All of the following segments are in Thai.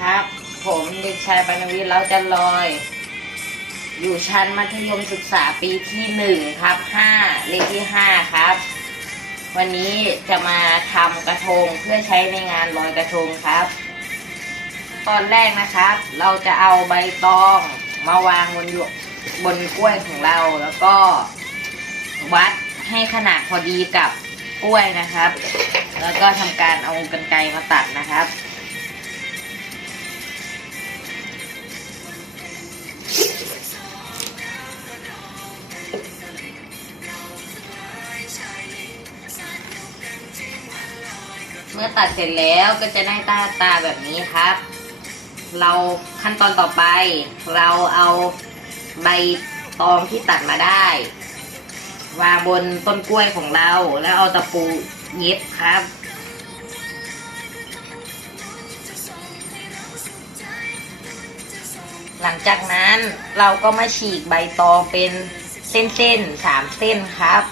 ครับ ผมเด็กชายปานวิทย์เราจะลอย อยู่ชั้นมัธยมศึกษาปีที่หนึ่งครับห้าเลขที่ห้าครับ วันนี้จะมาทำกระทงเพื่อใช้ในงานลอยกระทงครับ ตอนแรกนะครับ เราจะเอาใบตองมาวางบนหยวกบนกล้วยของเราแล้วก็วัดให้ขนาดพอดีกับกล้วยนะครับ แล้วก็ทำการเอากรรไกรมาตัดนะครับ มื่อตัดเสร็จแล้วก็จะได้ตาตาแบบนี้ครับ เราขั้นตอนต่อไป เราเอาใบตองที่ตัดมาได้ วางบนต้นกล้วยของเราแล้วเอาตะปูเย็บครับหลังจากนั้นเราก็มาฉีกใบตองเป็นเส้นๆสามเส้นครับ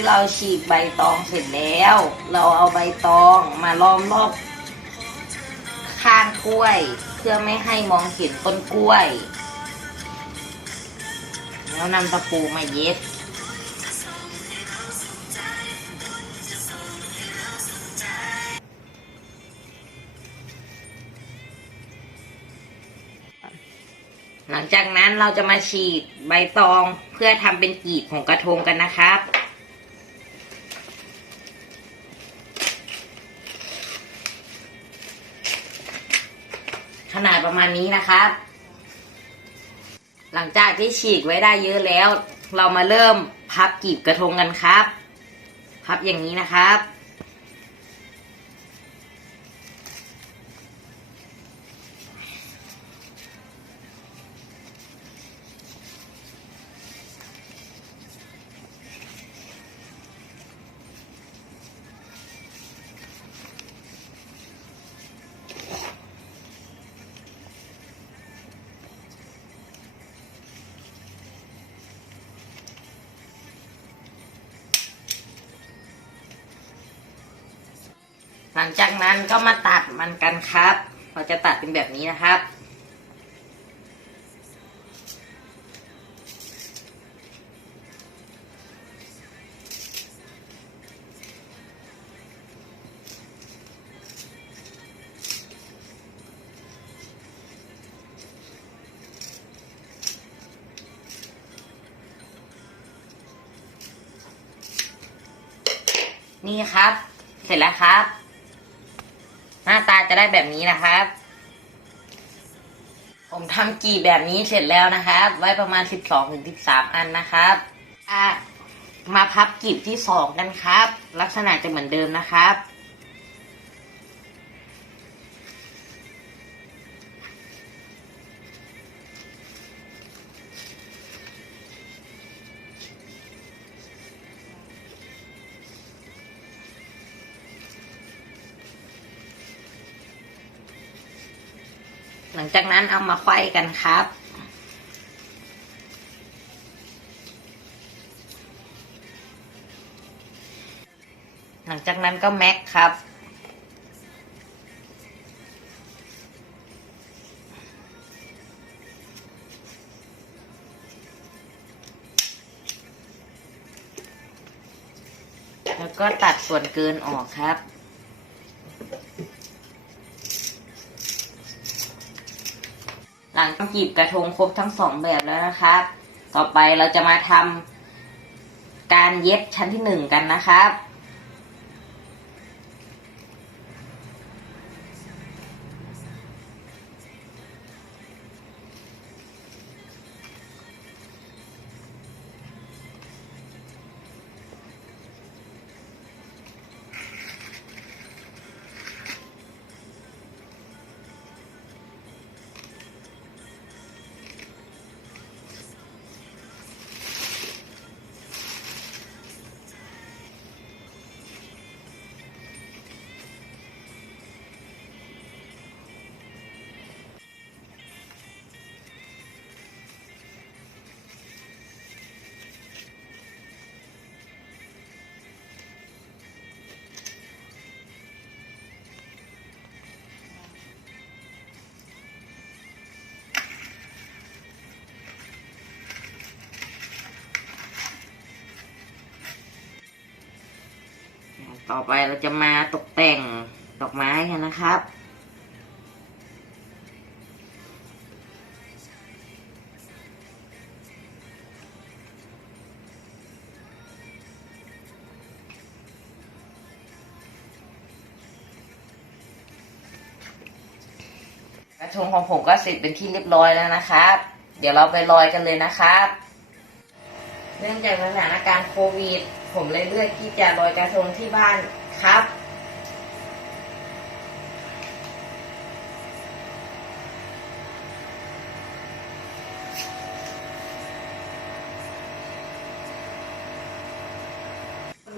ที่เราฉีกใบตองเสร็จแล้ว เราเอาใบตองมาล้อมรอบข้างกล้วย เพื่อไม่ให้มองเห็นต้นกล้วย แล้วนำตะปูมาเย็บหลังจากนั้นเราจะมาฉีดใบตองเพื่อทำเป็นกีบของกระทงกันนะครับ นาดประมาณนี้นะครับ หลังจากที่ฉีกไว้ได้เยอะแล้ว เรามาเริ่มพับกีบกระทงกันครับ พับอย่างนี้นะครับ หลังจากนั้นก็มาตัดมันกันครับ เราจะตัดเป็นแบบนี้นะครับ นี่ครับ เสร็จแล้วครับ หน้าตาจะได้แบบนี้นะครับ ผมทำกี่แบบนี้เสร็จแล้วนะครับ ไว้ประมาณ12ถึง13อันนะครับ อะมาพับกีบที่สองกันครับ ลักษณะจะเหมือนเดิมนะครับ หลังจากนั้นเอามาไขว้กันครับ หลังจากนั้นก็แม็กครับแล้วก็ตัดส่วนเกินออกครับ หลังกีบกระทงครบทั้งสองแบบแล้วนะครับ ต่อไปเราจะมาทำการเย็บชั้นที่หนึ่งกันนะครับ ต่อไปเราจะมาตกแต่งดอกไม้กันนะครับ กระทงของผมก็เสร็จเป็นที่เรียบร้อยแล้วนะครับ เดี๋ยวเราไปลอยกันเลยนะครับ เนื่องจากสถานการณ์โควิด ผมเลยเลือกที่จะลอยกระทงที่บ้านครับ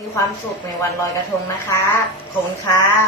มีความสุขในวันลอยกระทงนะครับขอบคุณครับ